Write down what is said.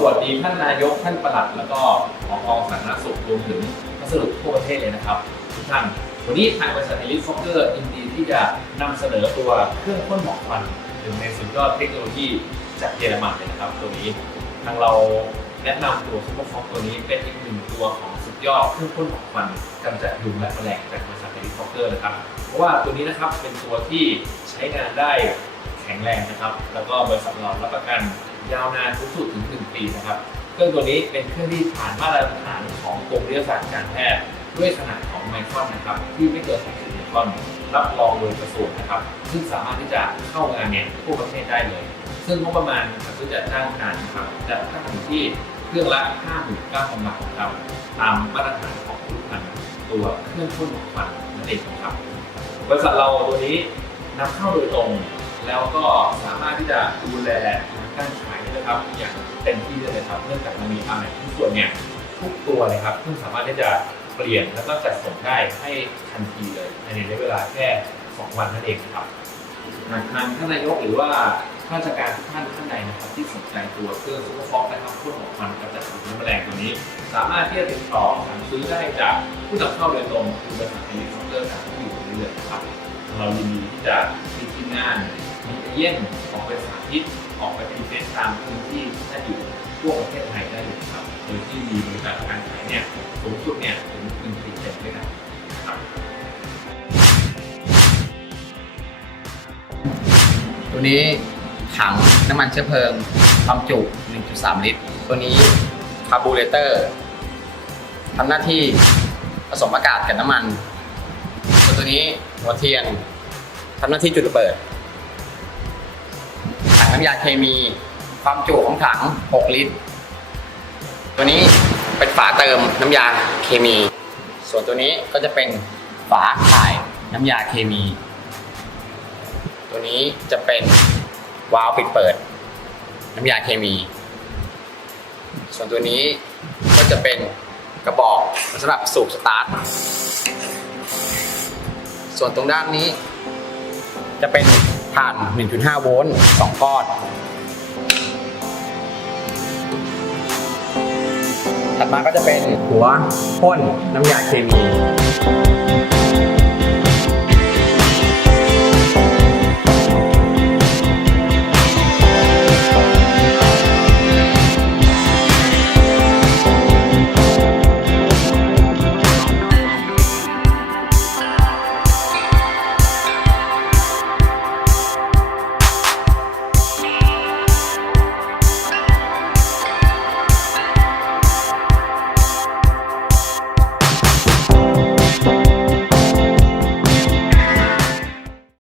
สวัสดีท่านนายกท่านประหลัด แล้วก็ผอกองสาธารณสุขรวมถึงพัสดุทั่วประเทศเลยนะครับทุกท่านวันนี้ทางบริษัทเอลิฟฟอกเกอร์ยินดีที่จะนำเสนอตัวเครื่องพ่นหมอกควันหนึ่งในสุดยอดเทคโนโลยีจากเยอรมันเลยนะครับ ตัวนี้ทางเราแนะนำตัวซุปเปอร์ฟอกตัวนี้เป็นอีกหนึ่งตัวของสุดยอดเครื่องพ่นหมอกควันกำจัดยุงและแมลงจากบริษัทเอลิฟฟอกเกอร์นะครับเพราะว่าตัวนี้นะครับเป็นตัวที่ใช้งานได้แข็งแรงนะครับ แล้วก็บริษัทเรารับประกัน ยาวนานสูงสุดถึง 1 ปีนะครับ เครื่องตัวนี้เป็นเครื่องที่ผ่านมาตรฐานของกรมวิทยาศาสตร์การแพทย์ด้วยขนาดของไมครอนนะครับ ที่ไม่เกิน30ไมครอนรับรองโดยกระทรวงนะครับ ซึ่งสามารถที่จะเข้างานเนี่ยทั่วประเทศได้เลย ซึ่งงบประมาณการจัดจ้างงานนะครับจะตั้งอยู่ที่เครื่องละ59,000บาทนะครับตามมาตรฐานของผลิตภัณฑ์ตัวเครื่องพ่นหมอกควันนั่นเองนะครับบริษัทเราตัวนี้นำเข้าโดยตรง แล้วก็สามารถที่จะดูแลการขาย นะครับอย่างเต็มที่เลยนะครับเนื่องจากมันมีอะไรทุกส่วนเนี่ยทุกตัวเลยครับซึ่งสามารถที่จะเปลี่ยนแล้วก็จัดส่งได้ให้ทันทีเลยภายในระยะเวลาแค่ 2 วันนั่นเองครับหากทางท่านนายกหรือว่าข้าราชการทุกท่านท่านใดนะครับที่สนใจตัวเครื่องซูเปอร์ฟอกนะครับพ่นหมอกควันกำจัดฝุ่นและแมลงตัวนี้ สามารถที่จะติดต่อสั่งซื้อได้จากผู้นำเข้าโดยตรงคือบริษัทเอลิคอปเตอร์จากที่อยู่เรื่อยๆนะครับเรายินดีที่จะมีทีมงาน มีเอเย่นออกไปสาธิตออกไปพรีเซนต์ตามพื้นที่ที่ท่านอยู่ทั่วประเทศไทยได้เลยครับ โดยที่มีบริการการขายเนี่ยสูงสุดเนี่ยถึงหนึ่งปีเต็มด้วยกันครับตัวนี้ถังน้ำมันเชื้อเพลิงความจุ 1.3 ลิตร ตัวนี้คาร์บูเรเตอร์ทำหน้าที่ผสมอากาศกับน้ำมัน ส่วนตัวนี้หัวเทียนทำหน้าที่จุดระเบิด ถังน้ำยาเคมี ความจุของถัง 6 ลิตร ตัวนี้เป็นฝาเติมน้ำยาเคมี ส่วนตัวนี้ก็จะเป็นฝาถ่ายน้ำยาเคมี ตัวนี้จะเป็นวาล์วปิดเปิด น้ำยาเคมี ส่วนตัวนี้ก็จะเป็นกระบอกสำหรับสูบสตาร์ท ส่วนตรงด้านนี้จะเป็น ถ่าน 1.5 โวลต์ 2 ก้อน ถัดมาก็จะเป็นหัวพ่นน้ำยาเคมี